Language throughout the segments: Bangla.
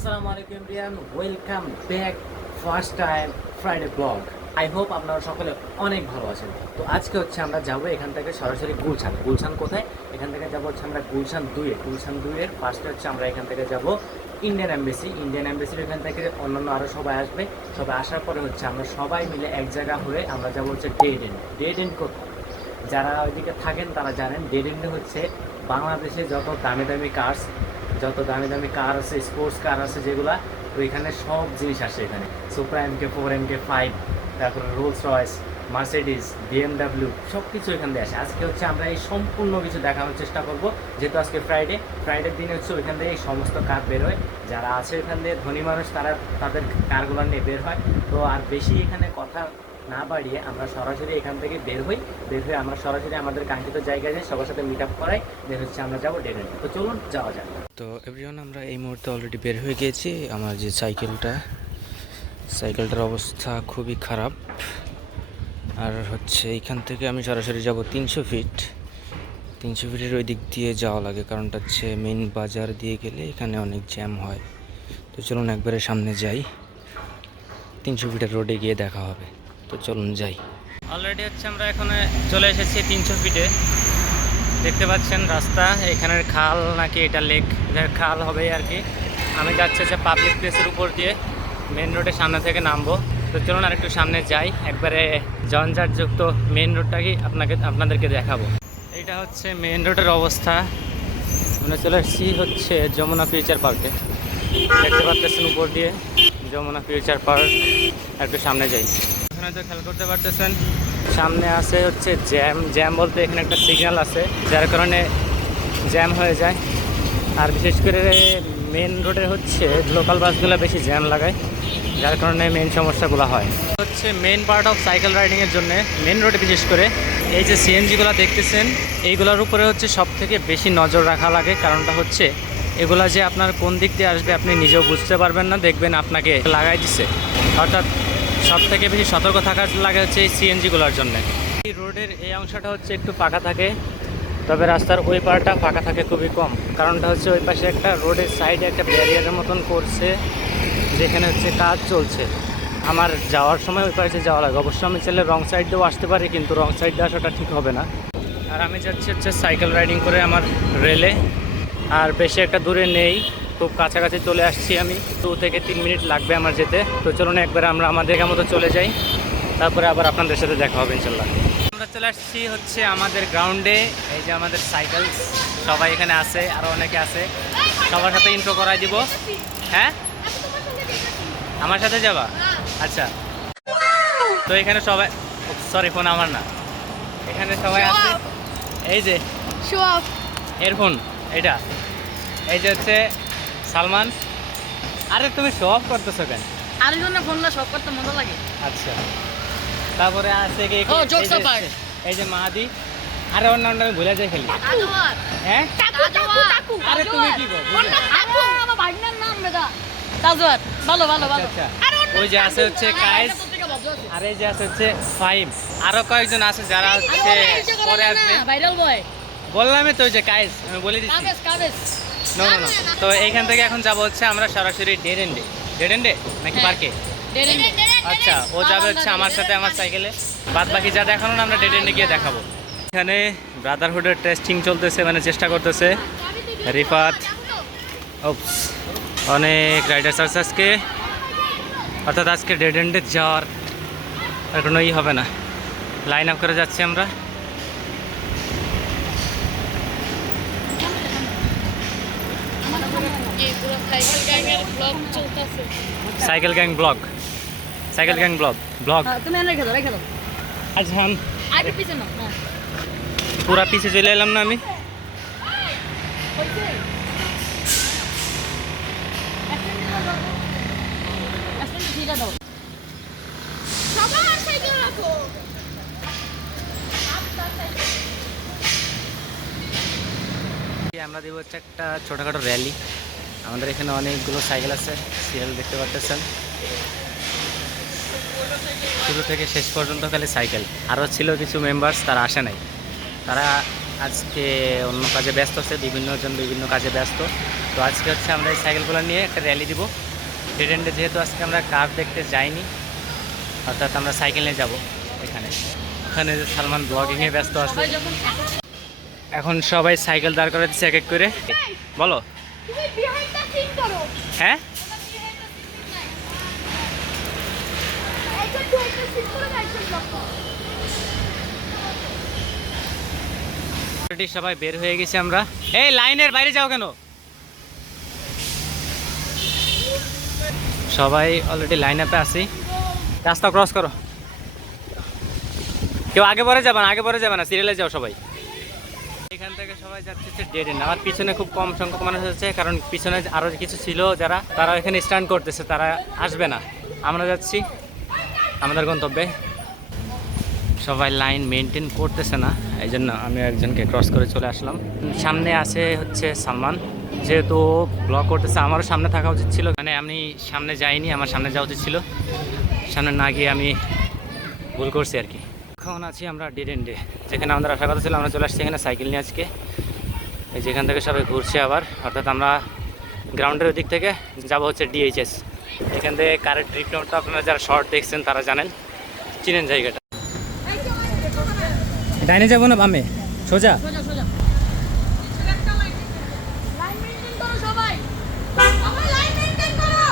আসসালামু আলাইকুম everyone, welcome back first time Friday blog. I hope আপনারা সকলে অনেক ভালো আছেন। তো আজকে হচ্ছে আমরা যাব এখান থেকে সরাসরি গুলশান কোথায়, এখান থেকে যাব হচ্ছে আমরা গুলশান 2-এর ফার্স্টে হচ্ছে আমরা এখান থেকে যাব ইন্ডিয়ান এম্বাসির এখান থেকে অন্যান্য আরও সবাই আসবে। সবাই আসার পরে হচ্ছে আমরা সবাই মিলে এক জায়গা হয়ে আমরা যাব হচ্ছে ডেড এন্ড কোথায়। যারা ওইদিকে থাকেন তারা জানেন ডেড এন্ডে হচ্ছে বাংলাদেশে যত দামি দামি কার আছে, স্পোর্টস কার আছে যেগুলা, ওইখানে সব জিনিস আসে এখানে। সুপ্রা MK4 MK5, তারপরে রোলস রয়েস, মার্সিডিজ, BMW সব কিছু এখান থেকে আসে। আজকে হচ্ছে আমরা এই সম্পূর্ণ কিছু দেখানোর চেষ্টা করব, যেহেতু আজকে ফ্রাইডের দিনে হচ্ছে ওইখান থেকে এই সমস্ত কার বের হয়। যারা আছে এখান থেকে ধনী মানুষ তারা তাদের কারগুলো নিয়ে বের হয়। তো আর বেশি এখানে কথা না বাড়িয়ে আমরা সরাসরি এখান থেকে বের হয়ে আমরা সরাসরি আমাদের কাঙ্ক্ষিত জায়গায় যাই, সবার সাথে মিট আপ করাই, বের হচ্ছে আমরা যাবো ডেডেন। তো চলুন যাওয়া যাক। তো এভরিওয়ান, আমরা এই মুহূর্তে অলরেডি বের হয়ে গিয়েছি। আমার যে সাইকেলটার অবস্থা খুবই খারাপ। আর হচ্ছে এইখান থেকে আমি সরাসরি যাব 300 ফিটের ওই দিক দিয়ে যাওয়া লাগে, কারণটা হচ্ছে মেইন বাজার দিয়ে গেলে এখানে অনেক জ্যাম হয়। তো চলুন একবারে সামনে যাই, 300 ফিটের রোডে গিয়ে দেখা হবে। তো চলুন যাই। অলরেডি হচ্ছে আমরা এখন চলে এসেছি 300 ফিটে। দেখতে পাচ্ছেন রাস্তা, এখানের খাল নাকি এটা লেক, খাল হবে আর কি। আমি যাচ্ছি হচ্ছে পাবলিক প্লেসের উপর দিয়ে, মেন রোডের সামনে থেকে নামবো। তো চলুন আর একটু সামনে যাই, একবারে জঞ্জাটযুক্ত মেন রোডটাকে আপনাদেরকে দেখাবো। এইটা হচ্ছে মেন রোডের অবস্থা। আমরা চলে এসেছি হচ্ছে যমুনা ফিউচার পার্কে। দেখতে পাচ্ছেন উপর দিয়ে যমুনা ফিউচার পার্ক। একটু সামনে যাই, এখানে তো খেয়াল করতে পারতেছেন সামনে আছে হচ্ছে জ্যাম বলতে এখানে একটা সিগন্যাল আছে, যার কারণে জ্যাম হয়ে যায়। আর বিশেষ করে মেন রোডে হচ্ছে লোকাল বাসগুলো বেশি জ্যাম লাগায়, যার কারণে মেন সমস্যাগুলো হয়। হচ্ছে মেন পার্ট অফ সাইকেল রাইডিংয়ের জন্য মেন রোডে বিশেষ করে এই যে সিএনজিগুলো দেখতেছেন, এইগুলোর উপরে হচ্ছে সব থেকে বেশি নজর রাখা লাগে। কারণটা হচ্ছে এগুলা যে আপনার কোন দিক দিয়ে আসবে আপনি নিজেও বুঝতে পারবেন না, দেখবেন আপনাকে লাগাই দিছে। অর্থাৎ সব থেকে বেশি সতর্ক থাকার লাগে হচ্ছে এই সিএনজিগুলোর জন্য। এই রোডের এই অংশটা হচ্ছে একটু ফাঁকা থাকে, তবে রাস্তার ওই পারটা ফাঁকা থাকে খুবই কম। কারণটা হচ্ছে ওই পাশে একটা রোডের সাইডে একটা ব্যারিয়ারের মতন করছে, যেখানে হচ্ছে কাজ চলছে। আমার যাওয়ার সময় ওই পাশে যাওয়া লাগে। অবশ্য আমি চাইলে রং সাইড দিয়েও আসতে পারি, কিন্তু রং সাইড দিয়ে আসাটা ঠিক হবে না। আর আমি যাচ্ছি হচ্ছে সাইকেল রাইডিং করে আমার রেলে, আর বেশি একটা দূরে নেই, খুব কাছাকাছি চলে আসছি। আমি 2 থেকে 3 মিনিট লাগবে আমার যেতে। তো চলুন একবারে আমরা আমাদের মতো চলে যাই, তারপরে আবার আপনাদের সাথে দেখা হবে ইনশাল্লাহ। আমরা চলে আসছি হচ্ছে আমাদের গ্রাউন্ডে। এই যে আমাদের সাইকেল সবাই এখানে আছে, আরও অনেকে আছে, সবার সাথে ইন্ট্রো করাই দিব। হ্যাঁ, আমার সাথে যাবা? আচ্ছা, তো এখানে সবাই, সরি ফোন আমার না, এখানে সবাই আছে। এই যে এয়ারফোন, এইটা এই যে হচ্ছে সালমান। আরে তুমি শো অফ করতেছো কেন? আরেকজনের ফোন না শপ করতে মজা লাগে। আচ্ছা, তারপরে আছে কি এই যে মাহাদি। আরে ওর নামটা আমি ভুলে যাই খালি। হ্যাঁ, আরে তুমি কি গো? আমার ভাগনার নাম বেটা তাজওয়ার। ভালো ভালো ভালো। আচ্ছা, ওই যে আছে হচ্ছে কায়েস, আর এই যে আছে হচ্ছে ফাইম, আরো কয়েকজন আছে যারা হচ্ছে পরে আসবে। ভাইরাল বয় বললামই তো, ওই যে কায়েস আমি বলে দিচ্ছি। No no no. তো এইখান থেকে এখন যাব হচ্ছে আমরা সরাসরি ডেড এন্ডে নাকি পার্কে? আচ্ছা, ও যাবে হচ্ছে আমার সাথে আমার সাইকেলে। বাদ বাকি যা দেখানো আমরা ডেড এন্ডে গিয়ে দেখাবো। এখানে ব্রাদারহুডের টেস্টিং চলতেছে, মানে চেষ্টা করতেছে রিফাত। ওপস, অনেক রাইডার্স আছে আজকে, অর্থাৎ আজকে ডেড এন্ডে যাওয়ার আর কোনো হবে না। লাইন আপ করে যাচ্ছি আমরা। সাইকেল গ্যাং ব্লগ তুমি রেখে দাও। আচ্ছা, আগে পিছে না পুরা পিছে চলে এলাম না আমি। আমরা দেবো হচ্ছে একটা ছোটোখাটো র্যালি। আমাদের এখানে অনেকগুলো সাইকেল আছে, সিরিয়াল দেখতে পাচ্ছেন, শুরু থেকে শেষ পর্যন্ত খালি সাইকেল। আরও ছিল কিছু মেম্বার্স, তারা আসে নাই, তারা আজকে অন্য কাজে ব্যস্ত আছে, বিভিন্নজন বিভিন্ন কাজে ব্যস্ত। তো আজকে হচ্ছে আমরা এই সাইকেলগুলো নিয়ে একটা র্যালি দিব ডেড এন্ডে, যেহেতু আজকে আমরা কার দেখতে যাইনি, অর্থাৎ আমরা সাইকেল নিয়ে যাবো এখানে। ওখানে যে সালমান ব্লগিংয়ে ব্যস্ত আছে, সবাই যখন এখন সবাই সাইকেল দাঁড় করে দিচ্ছে এক এক করে। বলো। তুমি বিহাইন্ডটা সিন করো। হ্যাঁ, একজন বিহাইন্ডটা সিন করো, একজন ব্লক করো। অলরেডি সবাই বের হয়ে গেছি আমরা। এই লাইনের বাইরে যাও কেন? সবাই অলরেডি লাইন আপে আছি, রাস্তা ক্রস করো। কেউ আগে পরে যাবে না, আগে পরে যাবে না, সিরিয়ালে যাও সবাই। এখান থেকে সবাই যাচ্ছে ডেড এন্ড। আমার পিছনে খুব কম সংখ্যক মানুষ আছে, কারণ পিছনে আরও কিছু ছিল যারা, তারা এখানে স্ট্যান্ড করতেছে, তারা আসবে না। আমরা যাচ্ছি আমাদের গন্তব্যে। সবাই লাইন মেনটেন করতেছে না, এই জন্য আমি একজনকে ক্রস করে চলে আসলাম। সামনে আছে হচ্ছে সালমান, যেহেতু ব্লগ করতেছে আমারও সামনে থাকা উচিত ছিল, মানে আমি সামনে যাইনি, আমার সামনে যাওয়া উচিত ছিল, সামনে না গিয়ে আমি ভুল করছি আর কি। এখন আছি আমরা ডেড এন্ডে, যেখানে আমাদের আসার কথা ছিল। আমরা চলে আসছি এখানে সাইকেল নিয়ে আজকে। এই যেখান থেকে সবাই ঘুরছে আবার, অর্থাৎ আমরা গ্রাউন্ডের ওদিক থেকে যাব হচ্ছে ডিএইচএস। এখান থেকে কারের ট্রিপটা আপনারা যারা শর্ট দেখছেন তারা জানেন, চিনেন জায়গাটা। ডাইনে যাবো না বামে? সোজা। সোজা সোজা। লাইন মেইনটেইন করো সবাই। সবাই লাইন মেইনটেইন করো।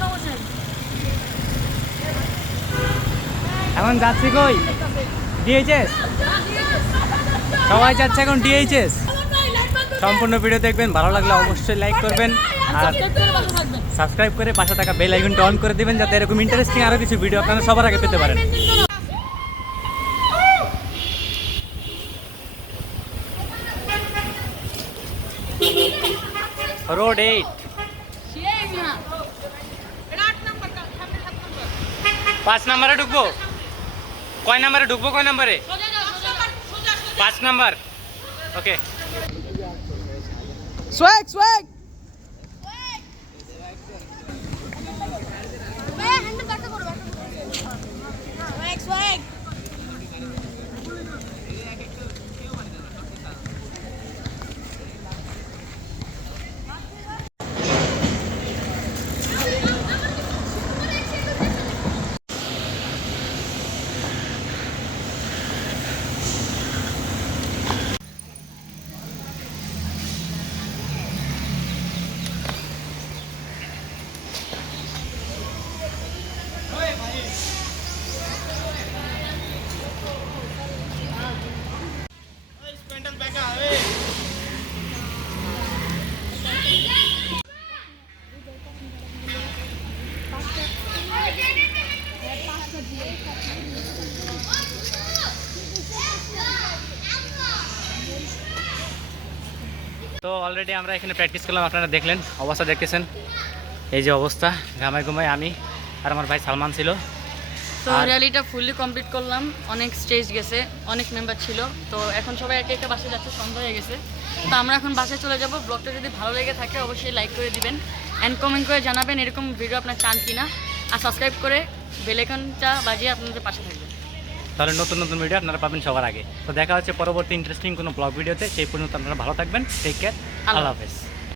সমস্যা নেই। এখন যাচ্ছি কই? ডিএইচএস। সবাই যাচ্ছে এখন ডিএইচএস। সম্পূর্ণ ভিডিও দেখবেন, ভালো লাগলে অবশ্যই লাইক করবেন আর সাবস্ক্রাইব করে পাশে থাকা বেল আইকনটা অন করে দিবেন, যাতে এরকম ইন্টারেস্টিং আরও কিছু ভিডিও আপনারা সবার আগে পেতে পারেন। রোড 8, 5 নম্বরে ঢুকবো। কয় নম্বরে ঢুকবো? কয় নম্বরে? 5 নম্বর। ওকে। Swag, swag. Swag. তো অলরেডি আমরা এখানে প্র্যাকটিস করলাম, আপনারা দেখলেন, অবস্থা দেখতেছেন, এই যে অবস্থা, ঘামায় ঘুমায় আমি আর আমার ভাই সালমান ছিল। তো আর- র্যালিটা ফুললি কমপ্লিট করলাম, অনেক স্টেজ গেছে, অনেক মেম্বার ছিল। তো এখন সবাই একে একে বাসায় যাচ্ছে, সন্ধ্যা হয়ে গেছে। তো আমরা এখন বাসায় চলে যাব। ব্লগটা যদি ভালো লেগে থাকে অবশ্যই লাইক করে দিবেন অ্যান্ড কমেন্ট করে জানাবেন এরকম ভিডিও আপনার চান কিনা, আর সাবস্ক্রাইব করে বেল আইকনটা বাজিয়ে আপনাদের পাশে থাকবেন। তাহলে নতুন নতুন ভিডিও আপনারা পাবেন সবার আগে। তো দেখা হচ্ছে পরবর্তী ইন্টারেস্টিং কোনো ব্লগ ভিডিওতে। সেই পর্যন্ত আপনারা ভালো থাকবেন। Take care. আল্লাহ হাফেজ।